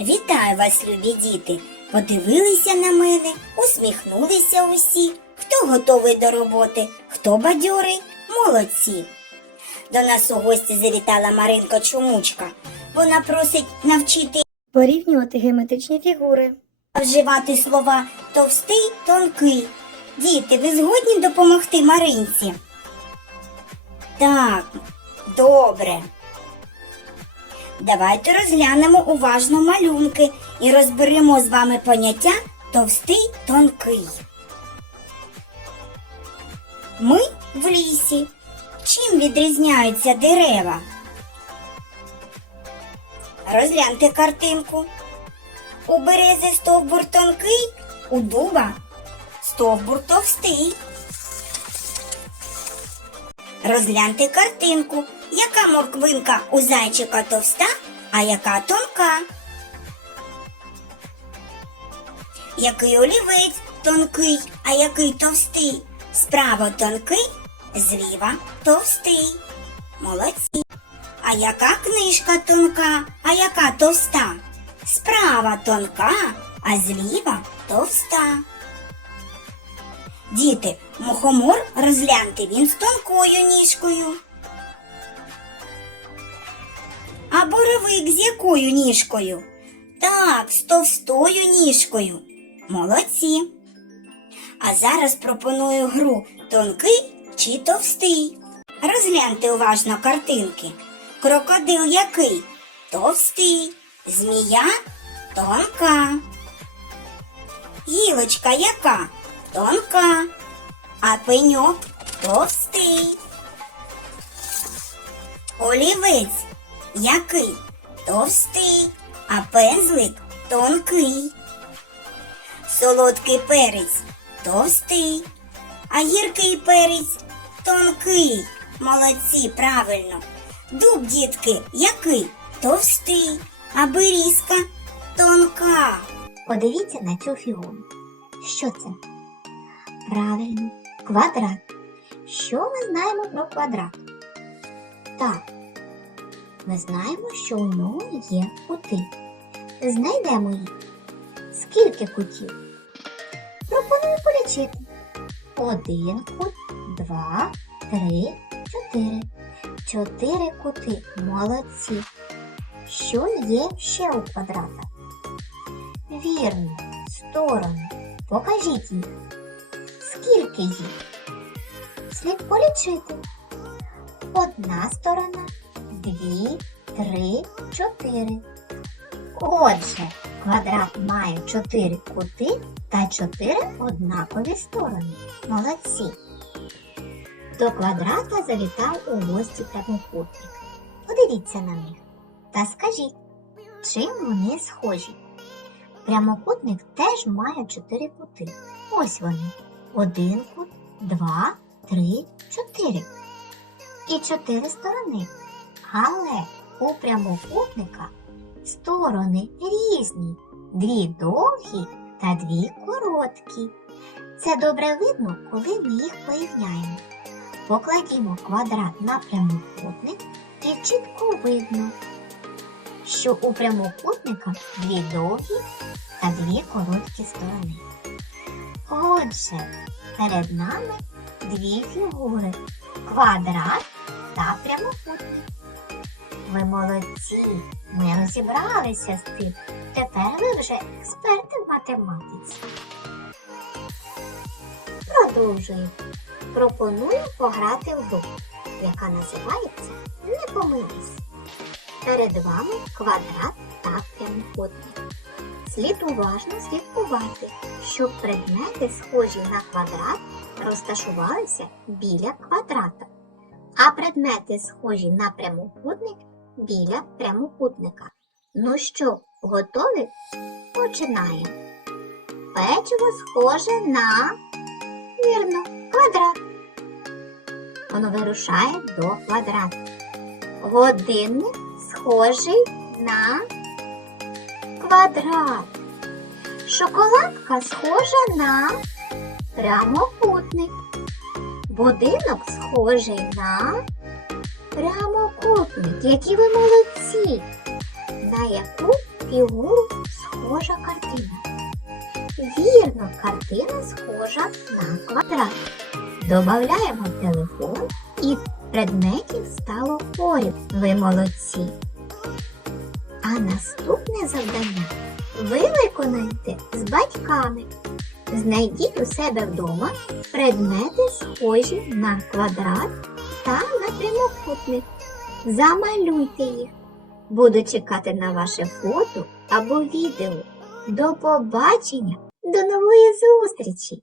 Вітаю вас, любі діти! Подивилися на мене, усміхнулися усі. Хто готовий до роботи, хто бадьорий, молодці. До нас у гості завітала Маринка Чумучка. Вона просить навчити Порівнювати геометричні фігури. вживати слова товстий, тонкий. Діти, ви згодні допомогти Маринці? Так, добре. Давайте розглянемо уважно малюнки і розберемо з вами поняття товстий, тонкий. Ми в лісі. Чим відрізняються дерева? Розгляньте картинку. У берези стовбур тонкий, у дуба стовбур товстий. Розгляньте картинку, яка морквинка у зайчика товста, а яка тонка. Який олівець тонкий, а який товстий. Справа тонкий, зліва товстий. Молодці. А яка книжка тонка, а яка товста? Справа тонка, а зліва товста. Діти, мухомор розгляньте він з тонкою ніжкою. А боровик з якою ніжкою? Так, з товстою ніжкою. Молодці. А зараз пропоную гру тонкий чи товстий. Розгляньте уважно картинки. Крокодил який? Товстий. Змія тонка. Гілочка яка? Тонка. А пеньок товстий. Олівець який? Товстий, а пензлик тонкий. Солодкий перець товстий, а гіркий перець тонкий. Молодці, правильно. Дуб, дітки, який? Товстий, а берізка тонка. Подивіться на цю фігуру. Що це? Правильно, квадрат. Що ми знаємо про квадрат? Так, ми знаємо, що у нього є кути. Знайдемо їх. Скільки кутів? Пропоную полічити. Один кут, два, три, чотири. Чотири кути. Молодці. Що є ще у квадрата? Вірно, сторони. Покажіть їх. Скільки? Слід полічити. Одна сторона, дві, три, чотири. Отже, квадрат має чотири кути та чотири однакові сторони. Молодці. До квадрата завітав у гості прямокутник. Подивіться на них та скажіть, чим вони схожі. Прямокутник теж має чотири кути. Ось вони. Один кут, два, три, чотири. І чотири сторони. Але у прямокутника сторони різні. Дві довгі та дві короткі. Це добре видно, коли ми їх порівняємо. Покладімо квадрат на прямокутник і чітко видно, що у прямокутника дві довгі та дві короткі сторони. Отже, перед нами дві фігури квадрат та прямокутник. Ви молодці, ми розібралися з тим. Тепер ви вже експерти в математиці. Продовжуємо. Пропоную пограти в гру, яка називається Не помились. Перед вами квадрат та прямокутник. Слід уважно слідкувати, щоб предмети, схожі на квадрат, розташувалися біля квадрата, а предмети, схожі на прямокутник, біля прямокутника. Ну що, готові? Починаємо. Печиво схоже на вірно, квадрат. Воно вирушає до квадрату. Годинник схожий на квадрат. Шоколадка схожа на прямокутник. Будинок схожий на прямокутник. Які ви молодці! На яку фігуру схожа картина? Вірно, картина схожа на квадрат. Добавляємо телефон і предметів стало поряд. Ви молодці. А наступне завдання ви виконаєте з батьками. Знайдіть у себе вдома предмети, схожі на квадрат та на прямокутник. Замалюйте їх. Буду чекати на ваше фото або відео. До побачення, до нової зустрічі!